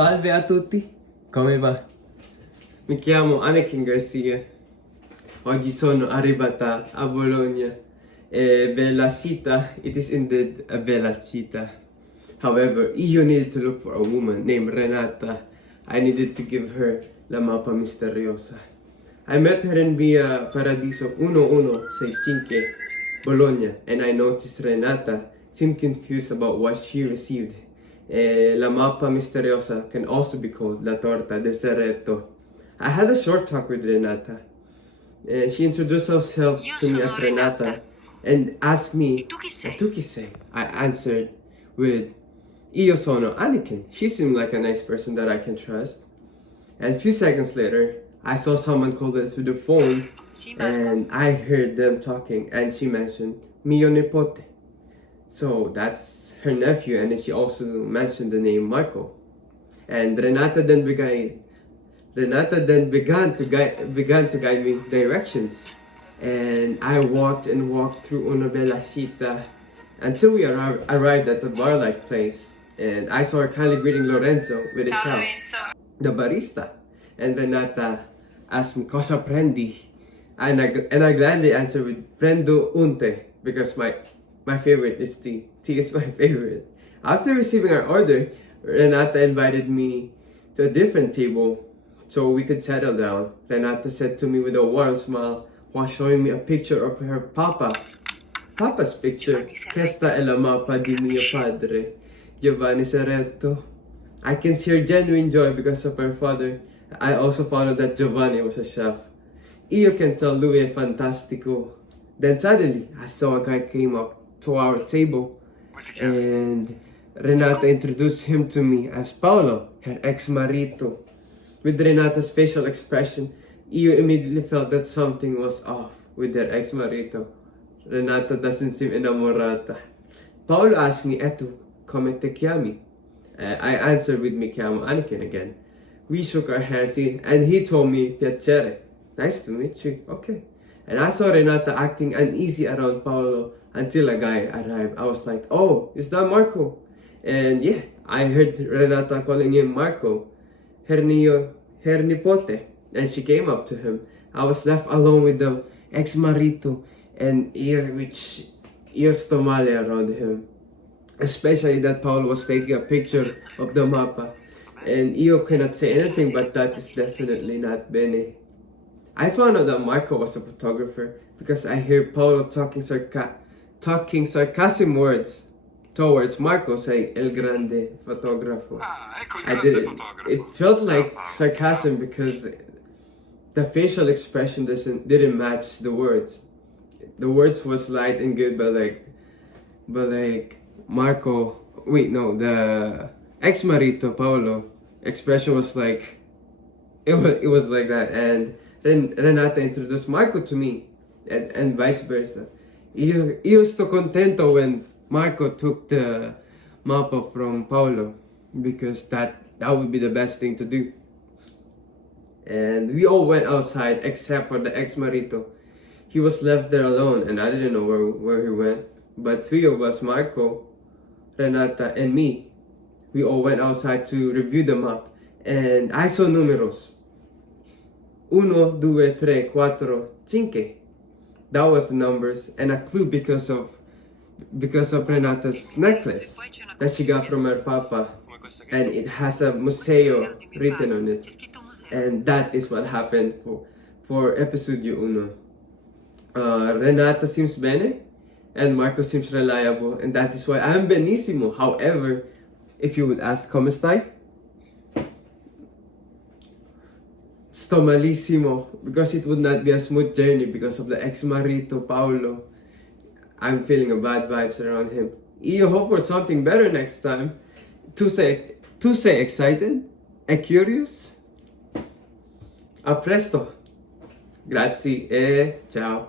Salve a tutti, come va? Mi chiamo Anakin Garcia. Oggi sono arrivata a Bologna. Bella città, it is indeed a bella città. However, io needed to look for a woman named Renata. I needed to give her la Mappa Misteriosa. I met her in via Paradiso 1165, Bologna, and I noticed Renata seemed confused about what she received. La Mappa Misteriosa can also be called La Torta de Cerreto. I had a short talk with Renata. She introduced herself to me as Renata and asked me, Tu chi sei? Tu chi sei? I answered with, Io sono Anakin. She seemed like a nice person that I can trust. And a few seconds later, I saw someone call her through the phone and I heard them talking and she mentioned mio nipote. So that's her nephew, and then she also mentioned the name Marco. And Renata then began to guide me directions. And I walked through una bella città until we arrived at the bar-like place. And I saw her kindly greeting Lorenzo with a ciao, the barista. And Renata asked me, cosa prendi? And I gladly answered with prendo un tè, because my favorite is tea. Tea is my favorite. After receiving our order, Renata invited me to a different table so we could settle down. Renata said to me with a warm smile while showing me a picture of her Papa's picture. Questa è la mappa di mio padre, Giovanni Serretto. I can see her genuine joy because of her father. I also found out that Giovanni was a chef. Io can tell lui è fantastico. Then suddenly, I saw a guy came up to our table and Renata introduced him to me as Paolo, her ex-marito. With Renata's facial expression, Io immediately felt that something was off with her ex-marito. Renata doesn't seem innamorata. Paolo asked me, Etu, come te chiami? I answered with mi chiamo Anakin again. We shook our hands and he told me, piacere. Nice to meet you. Okay. And I saw Renata acting uneasy around Paolo until a guy arrived. I was like, oh, is that Marco? And yeah, I heard Renata calling him Marco, her nipote. And she came up to him. I was left alone with the ex-marito and io stomale around him. Especially that Paolo was taking a picture of the mappa. And Io cannot say anything but that is definitely not bene. I found out that Marco was a photographer because I hear Paolo talking sarcasm words towards Marco, saying El Grande Fotografo. It felt like sarcasm because the facial expression didn't match the words. The words was light and good, but like Marco, the ex-marito Paolo expression was like it was like that. And then Renata introduced Marco to me and vice versa. Io sto contento when Marco took the mappa from Paolo because that would be the best thing to do. And we all went outside except for the ex-marito. He was left there alone and I didn't know where he went. But three of us, Marco, Renata, and me, we all went outside to review the map. And I saw numeros. 1, 2, 3, 4, 5. That was the numbers and a clue because of Renata's necklace that she got from her papa. And it has a museo written on it. And that is what happened for Episodio 1. Renata seems bene and Marco seems reliable, and that is why I'm benissimo. However, if you would ask come stai, sto malissimo, because it would not be a smooth journey because of the ex-marito Paolo. I'm feeling a bad vibes around him. Io hope for something better next time. Tu sei excited? E curious? A presto. Grazie e ciao.